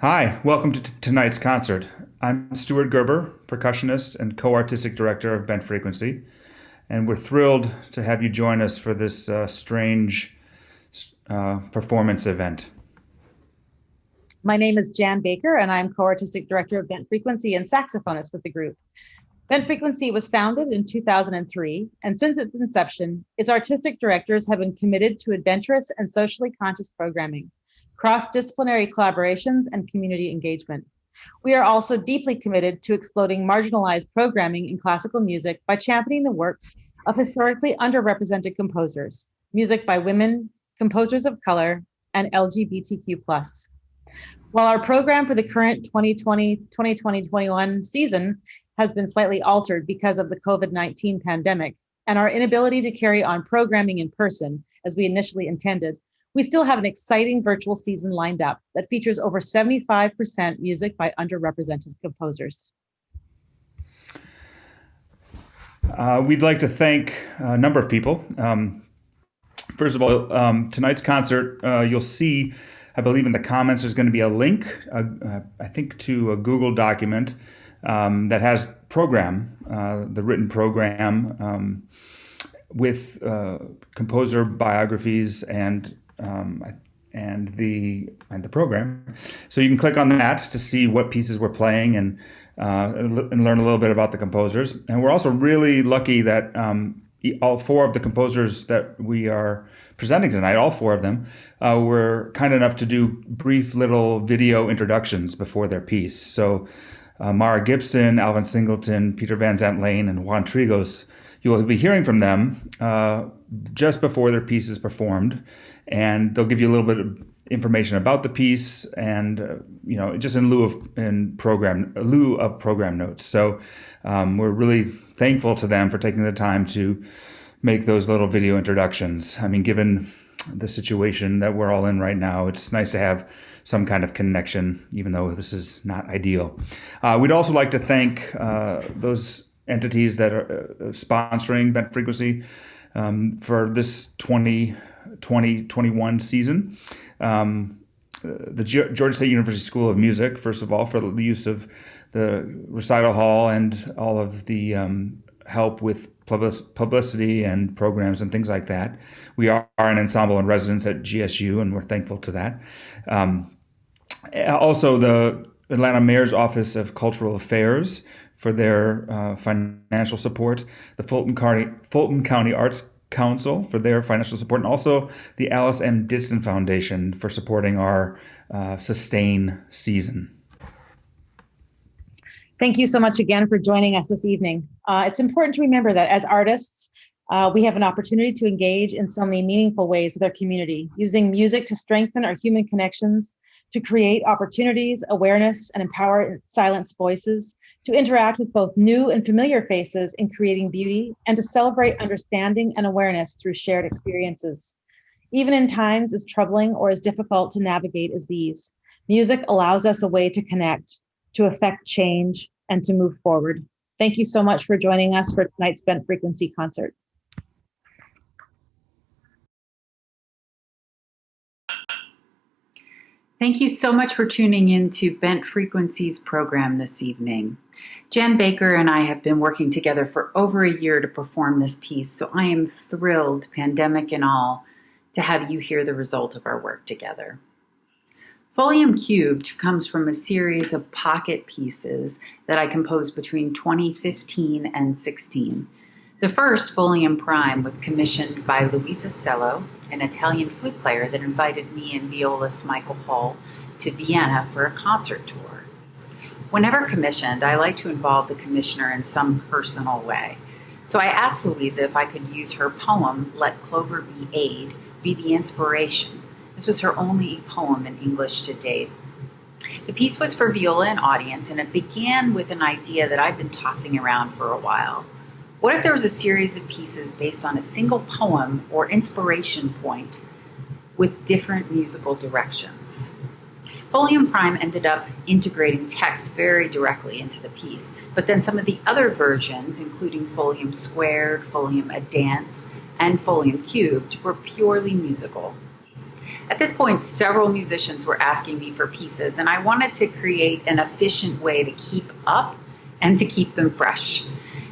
Hi, welcome to tonight's concert. I'm Stuart Gerber, percussionist and co-artistic director of Bent Frequency, and we're thrilled to have you join us for this strange performance event. My name is Jan Baker, and I'm co-artistic director of Bent Frequency and saxophonist with the group. Bent Frequency was founded in 2003, and since its inception, its artistic directors have been committed to adventurous and socially conscious programming, cross-disciplinary collaborations, and community engagement. We are also deeply committed to exploding marginalized programming in classical music by championing the works of historically underrepresented composers, music by women, composers of color, and LGBTQ+. While our program for the current 2020-2021 season has been slightly altered because of the COVID-19 pandemic and our inability to carry on programming in person as we initially intended, we still have an exciting virtual season lined up that features over 75% music by underrepresented composers. We'd like to thank a number of people. First of all, tonight's concert, you'll see, I believe in the comments, there's going to be a link, I think, to a Google document that has the written program with composer biographies and the program. So you can click on that to see what pieces we're playing and learn a little bit about the composers. And we're also really lucky that all four of the composers that we are presenting tonight, all four of them, were kind enough to do brief little video introductions before their piece. So Mara Gibson, Alvin Singleton, Peter Van Zandt Lane, and Juan Trigos, you'll be hearing from them just before their piece is performed, and they'll give you a little bit of information about the piece, and just in lieu of program notes. So we're really thankful to them for taking the time to make those little video introductions. I mean, given the situation that we're all in right now, it's nice to have some kind of connection, even though this is not ideal. We'd also like to thank those entities that are sponsoring Bent Frequency for this 2020-21 season. The Georgia State University School of Music, first of all, for the use of the recital hall and all of the help with publicity and programs and things like that. We are an ensemble in residence at GSU, and we're thankful to that. Also, the Atlanta Mayor's Office of Cultural Affairs for their financial support, the Fulton County Arts Council for their financial support, and also the Alice M. Ditson Foundation for supporting our Sustain season. Thank you so much again for joining us this evening. It's important to remember that as artists, we have an opportunity to engage in so many meaningful ways with our community, using music to strengthen our human connections, to create opportunities, awareness, and empower silenced voices, to interact with both new and familiar faces in creating beauty, and to celebrate understanding and awareness through shared experiences. Even in times as troubling or as difficult to navigate as these, music allows us a way to connect, to affect change, and to move forward. Thank you so much for joining us for tonight's Bent Frequency concert. Thank you so much for tuning in to Bent Frequency's program this evening. Jan Baker and I have been working together for over a year to perform this piece, so I am thrilled, pandemic and all, to have you hear the result of our work together. Folium Cubed comes from a series of pocket pieces that I composed between 2015 and 16. The first, Folium Prime, was commissioned by Luisa Cello, an Italian flute player that invited me and violist Michael Hall to Vienna for a concert tour. Whenever commissioned, I like to involve the commissioner in some personal way. So I asked Luisa if I could use her poem, Let Clover Be Aid, be the inspiration. This was her only poem in English to date. The piece was for viola and audience, and it began with an idea that I've been tossing around for a while. What if there was a series of pieces based on a single poem or inspiration point with different musical directions? Folium Prime ended up integrating text very directly into the piece, but then some of the other versions, including Folium Squared, Folium A Dance, and Folium Cubed, were purely musical. At this point, several musicians were asking me for pieces, and I wanted to create an efficient way to keep up and to keep them fresh.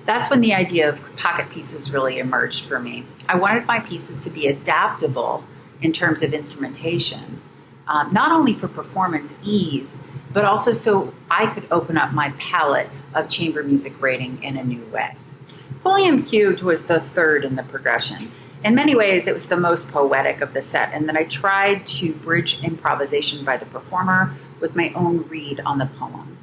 That's when the idea of pocket pieces really emerged for me. I wanted my pieces to be adaptable in terms of instrumentation, not only for performance ease, but also so I could open up my palette of chamber music rating in a new way. Folium Cubed was the third in the progression. In many ways, it was the most poetic of the set, and that I tried to bridge improvisation by the performer with my own read on the poem.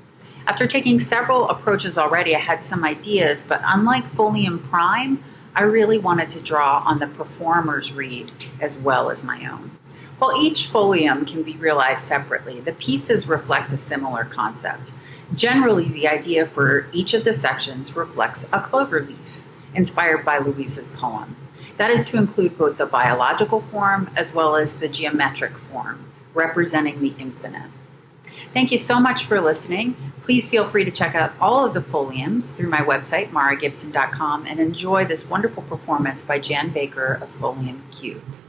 After taking several approaches already, I had some ideas, but unlike Folium Prime, I really wanted to draw on the performer's read as well as my own. While each folium can be realized separately, the pieces reflect a similar concept. Generally, the idea for each of the sections reflects a clover leaf, inspired by Louise's poem. That is to include both the biological form as well as the geometric form, representing the infinite. Thank you so much for listening. Please feel free to check out all of the foliums through my website, maragibson.com, and enjoy this wonderful performance by Jan Baker of Folium Cubed.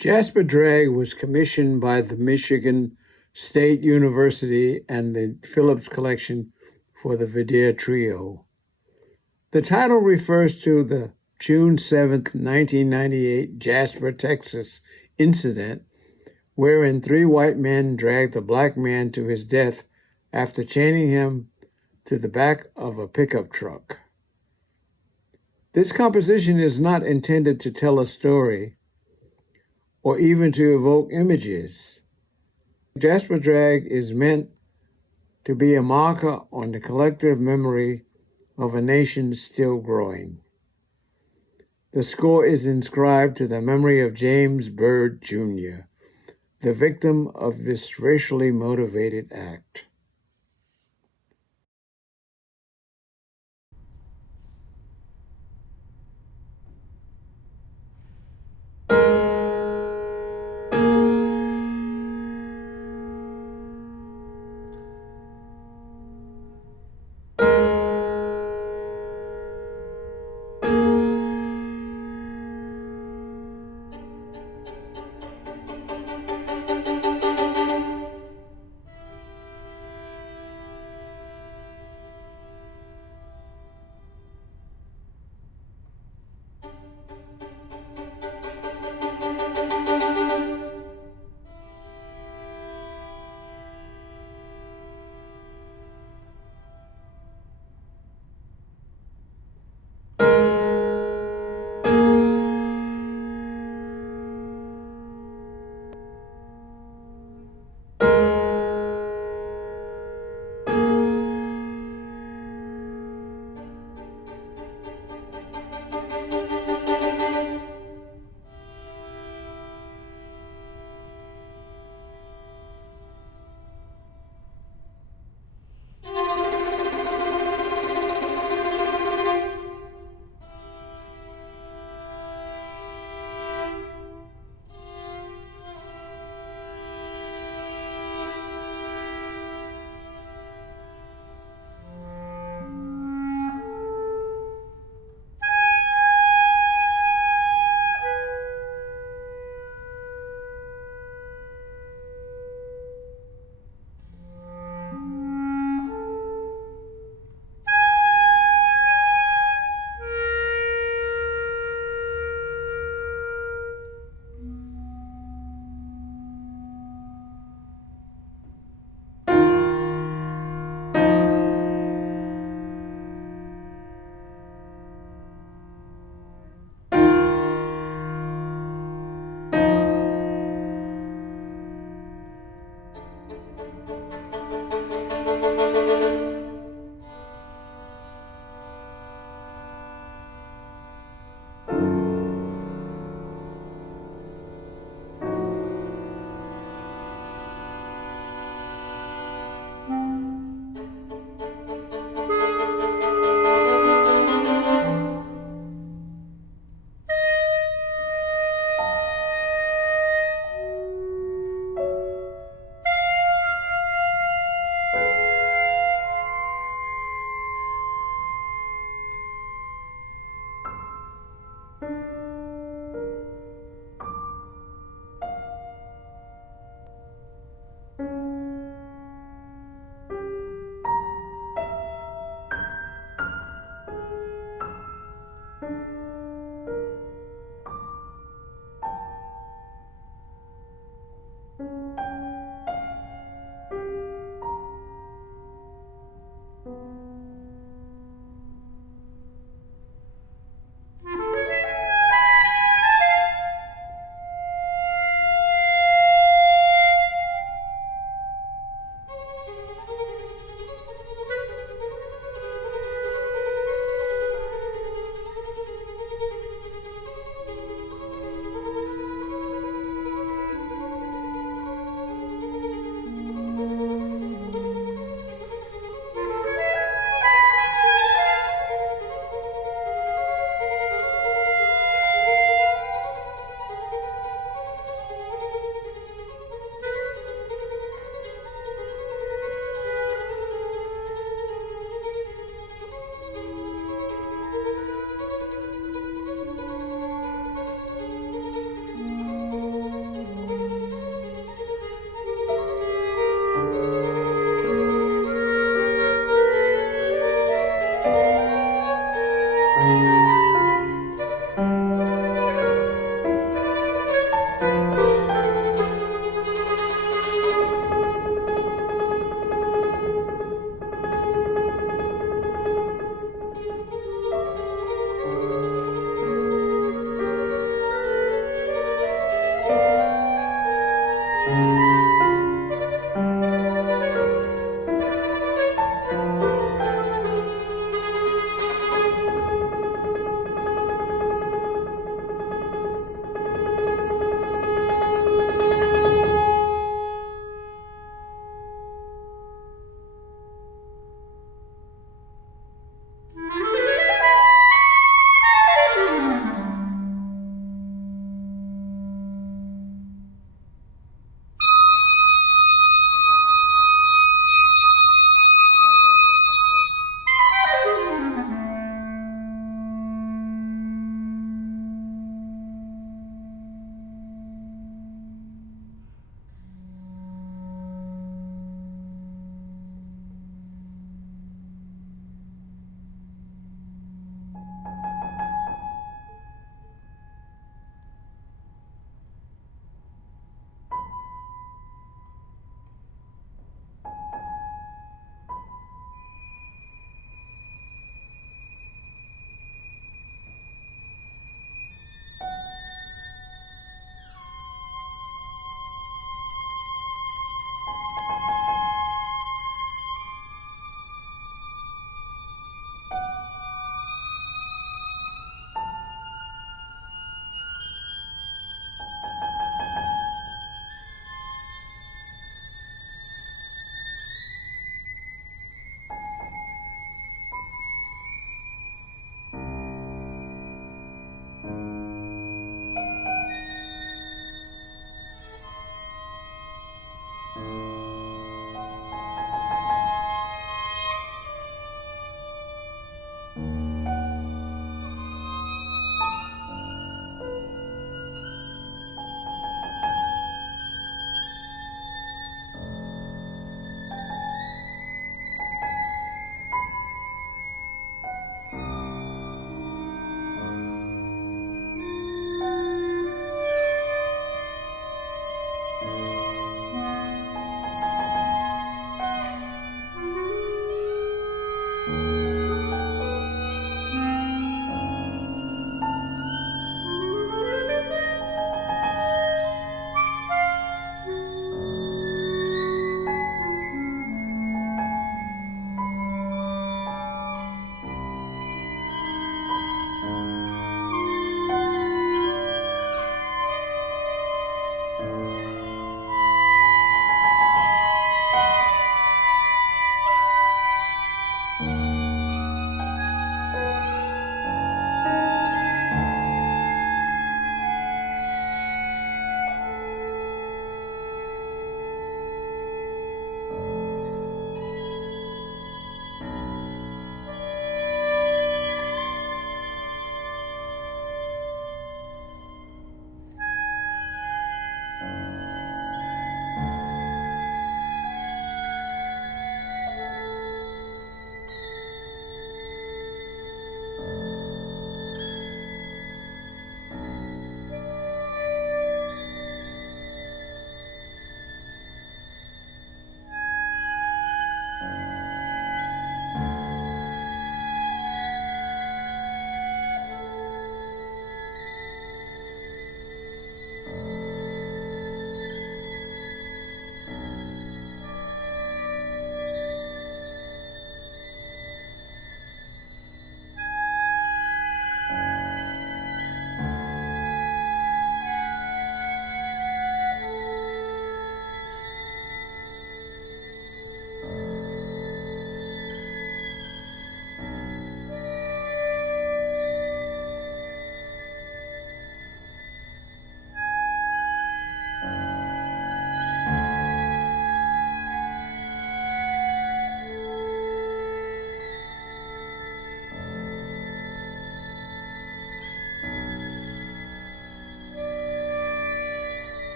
Jasper Drag was commissioned by the Michigan State University and the Phillips Collection for the Vidir Trio. The title refers to the June 7th, 1998 Jasper, Texas incident wherein 3 white men dragged a black man to his death after chaining him to the back of a pickup truck. This composition is not intended to tell a story or even to evoke images. Jasper Drag is meant to be a marker on the collective memory of a nation still growing. The score is inscribed to the memory of James Byrd, Jr., the victim of this racially motivated act.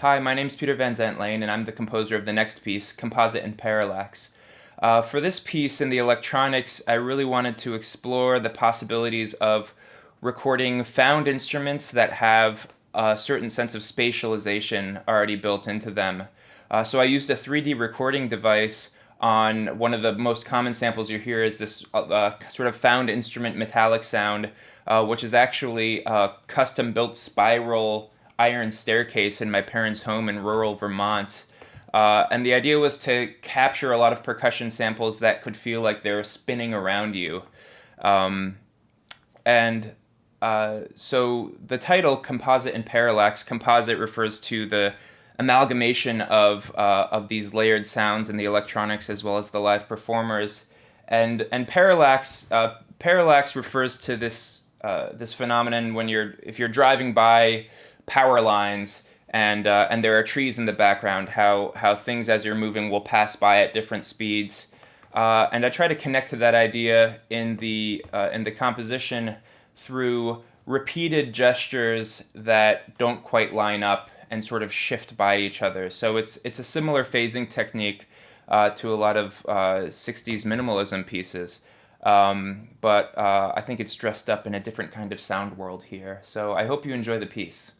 Hi, my name's Peter Van Zandt Lane, and I'm the composer of the next piece, Composite and Parallax. For this piece in the electronics, I really wanted to explore the possibilities of recording found instruments that have a certain sense of spatialization already built into them. So I used a 3D recording device on one of the most common samples you hear is this sort of found instrument metallic sound, which is actually a custom-built spiral iron staircase in my parents' home in rural Vermont. And the idea was to capture a lot of percussion samples that could feel like they were spinning around you. So the title, Composite and Parallax, composite refers to the amalgamation of these layered sounds in the electronics as well as the live performers. And parallax refers to this phenomenon when if you're driving by power lines and there are trees in the background, how things as you're moving will pass by at different speeds. And I try to connect to that idea in the composition through repeated gestures that don't quite line up and sort of shift by each other. So it's a similar phasing technique to a lot of 60s minimalism pieces. But I think it's dressed up in a different kind of sound world here. So I hope you enjoy the piece.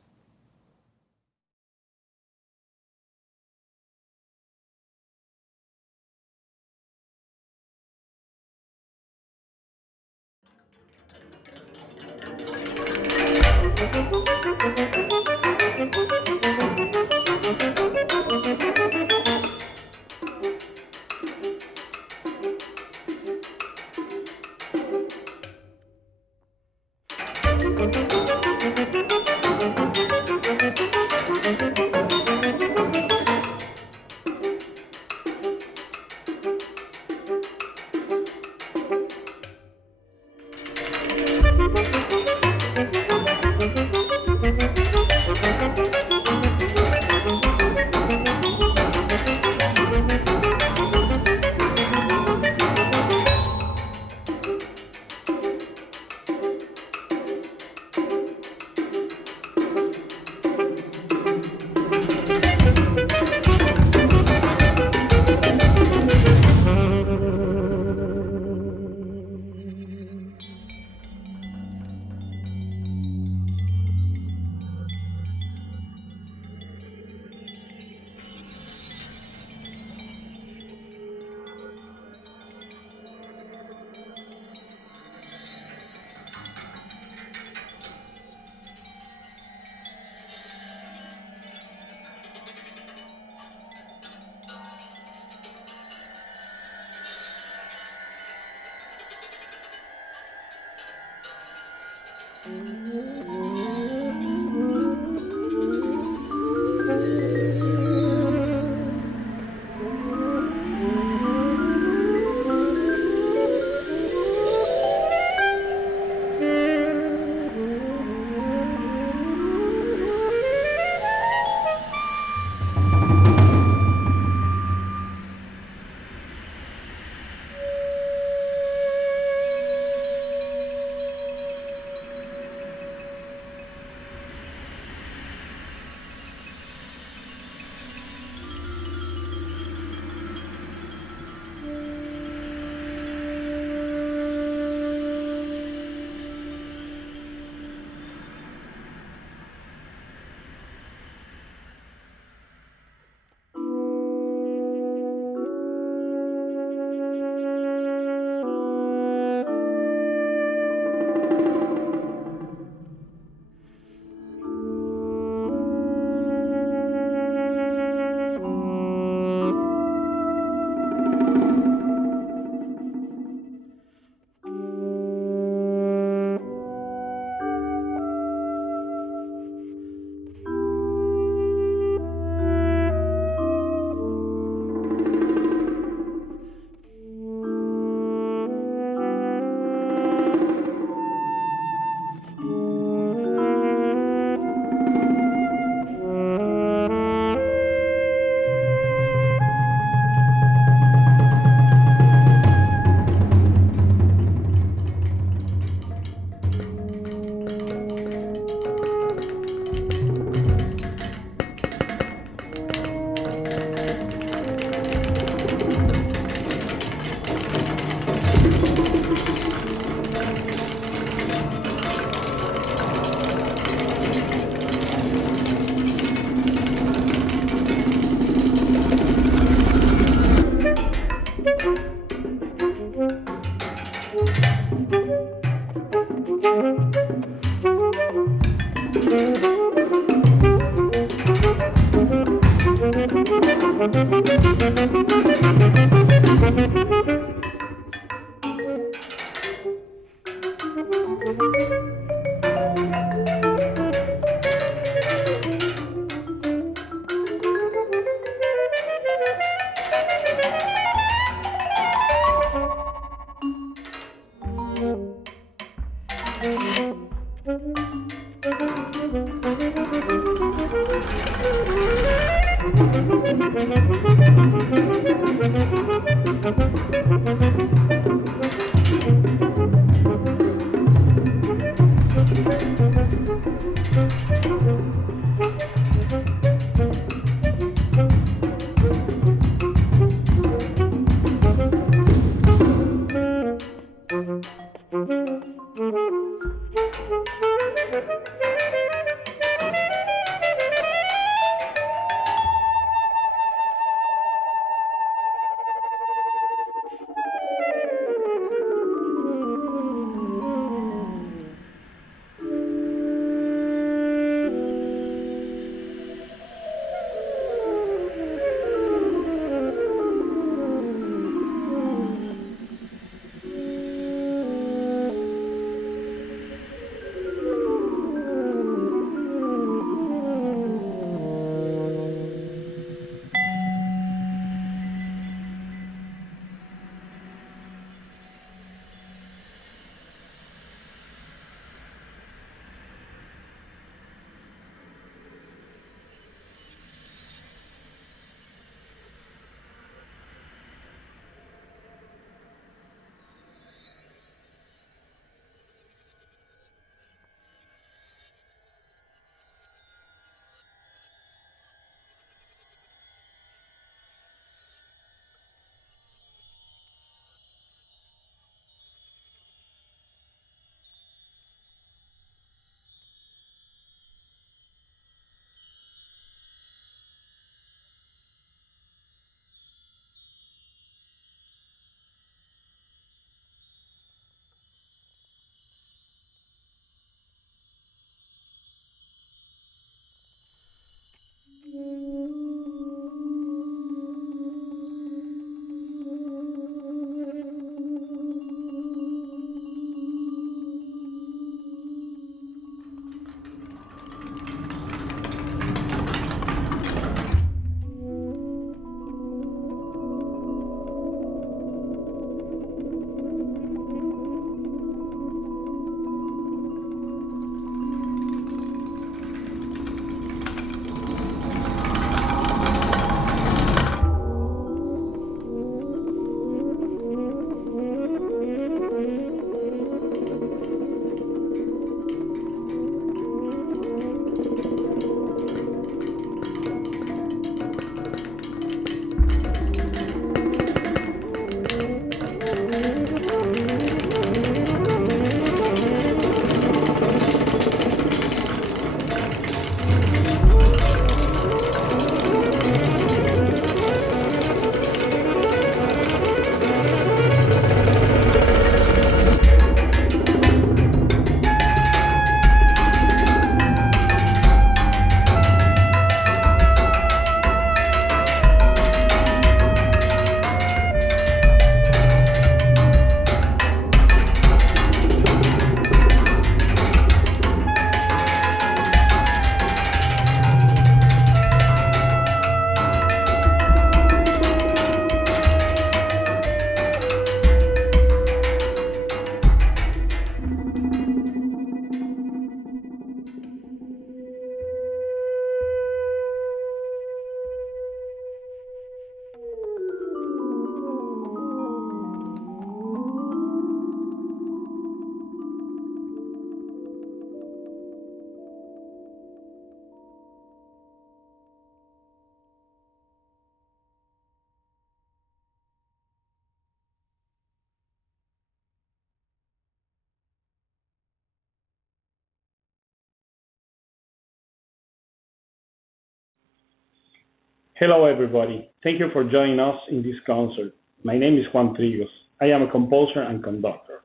Hello, everybody. Thank you for joining us in this concert. My name is Juan Trigos. I am a composer and conductor.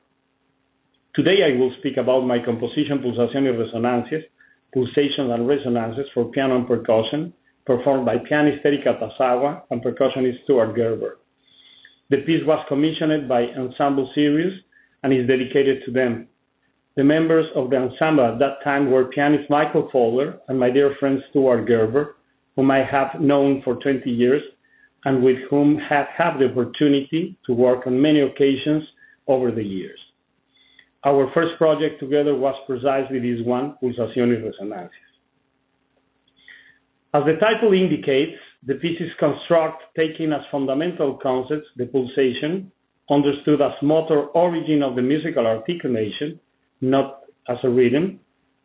Today, I will speak about my composition Pulsación y Resonancias, Pulsations and Resonances for piano and percussion, performed by pianist Erika Tazawa and percussionist Stuart Gerber. The piece was commissioned by Ensemble Series and is dedicated to them. The members of the ensemble at that time were pianist Michael Fowler and my dear friend Stuart Gerber, whom I have known for 20 years and with whom have had the opportunity to work on many occasions over the years. Our first project together was precisely this one, Pulsación y Resonancias. As the title indicates, the piece is constructed taking as fundamental concepts the pulsation, understood as motor origin of the musical articulation, not as a rhythm,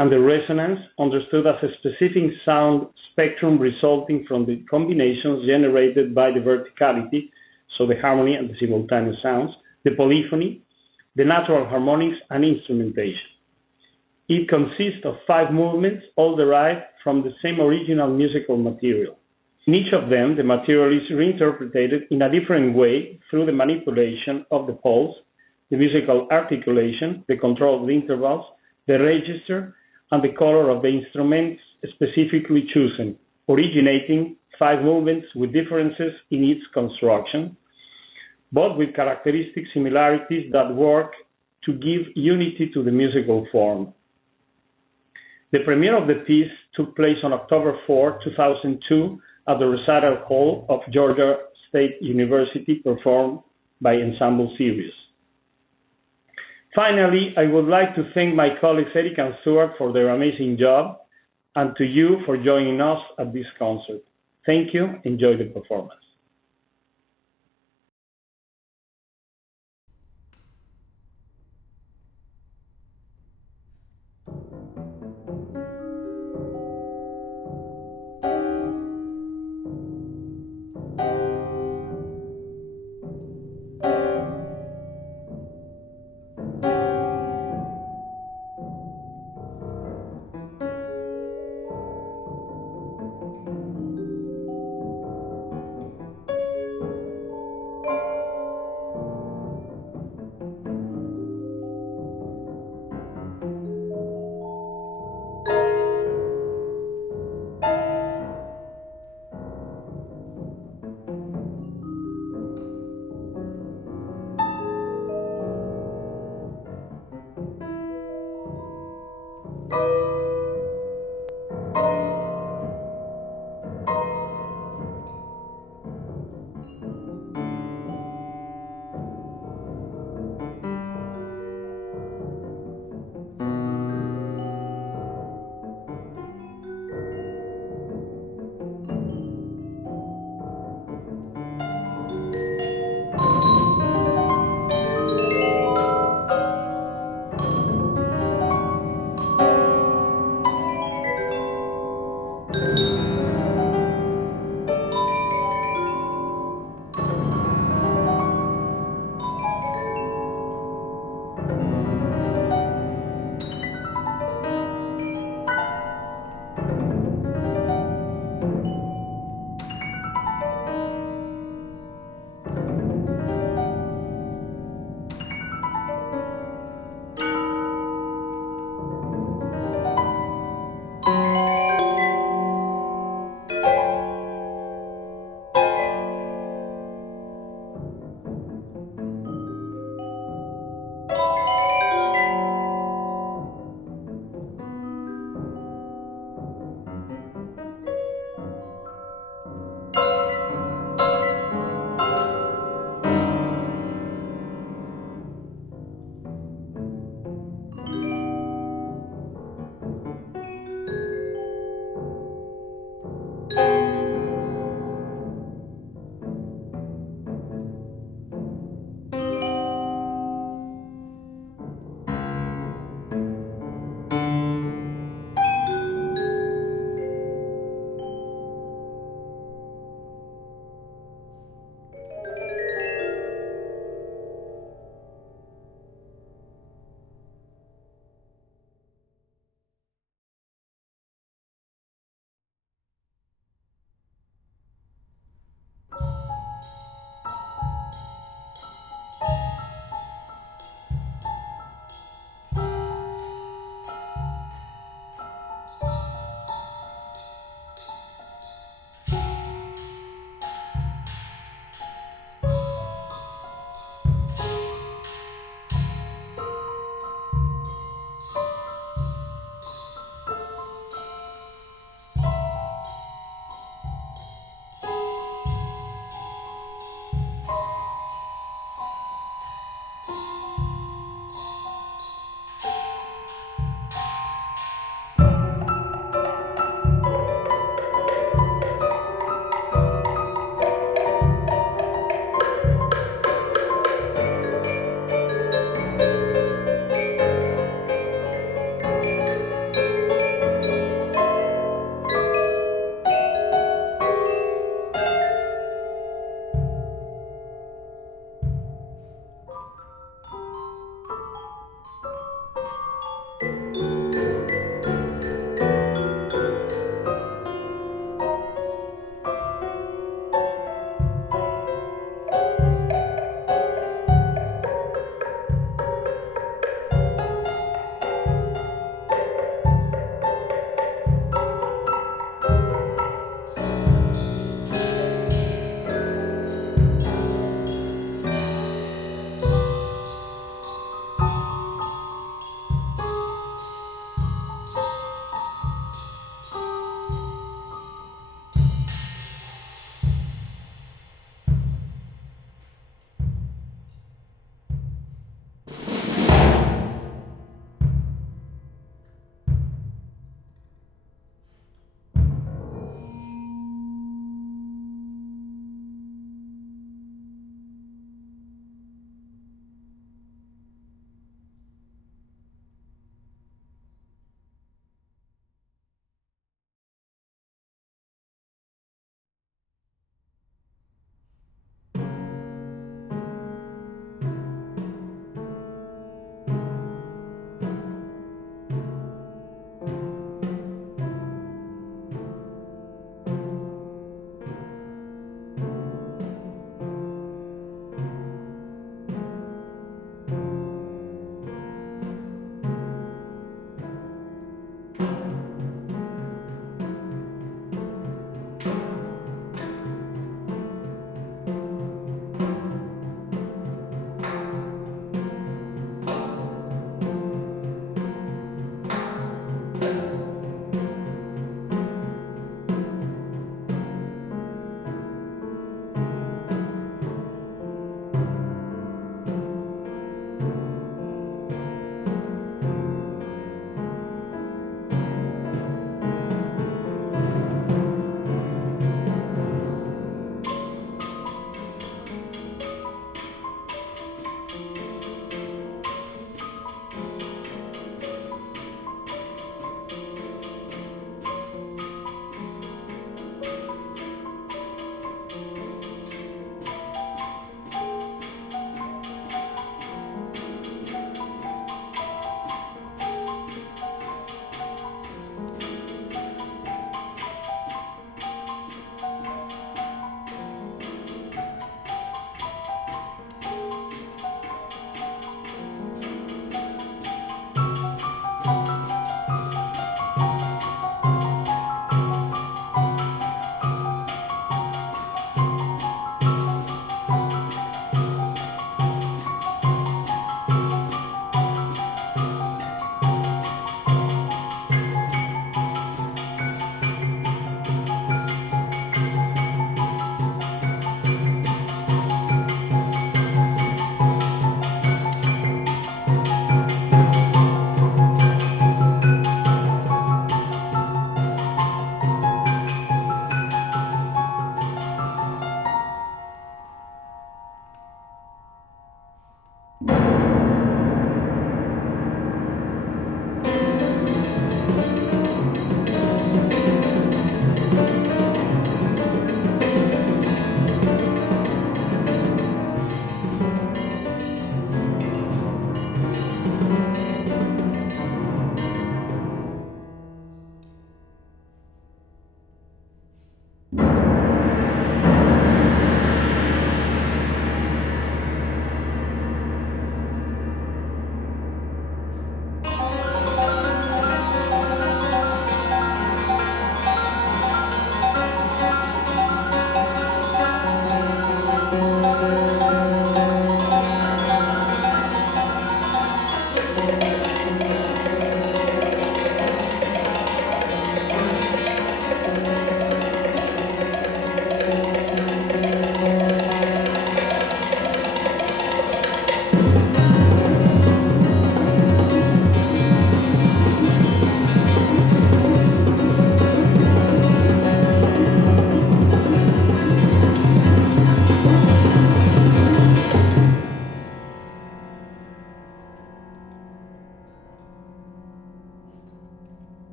and the resonance, understood as a specific sound spectrum resulting from the combinations generated by the verticality, so the harmony and the simultaneous sounds, the polyphony, the natural harmonics, and instrumentation. It consists of 5 movements, all derived from the same original musical material. In each of them, the material is reinterpreted in a different way through the manipulation of the pulse, the musical articulation, the control of the intervals, the register, and the color of the instruments specifically chosen, originating 5 movements with differences in its construction, but with characteristic similarities that work to give unity to the musical form. The premiere of the piece took place on October 4, 2002, at the Recital Hall of Georgia State University, performed by Ensemble Series. Finally, I would like to thank my colleagues Erika and Stuart for their amazing job, and to you for joining us at this concert. Thank you. Enjoy the performance.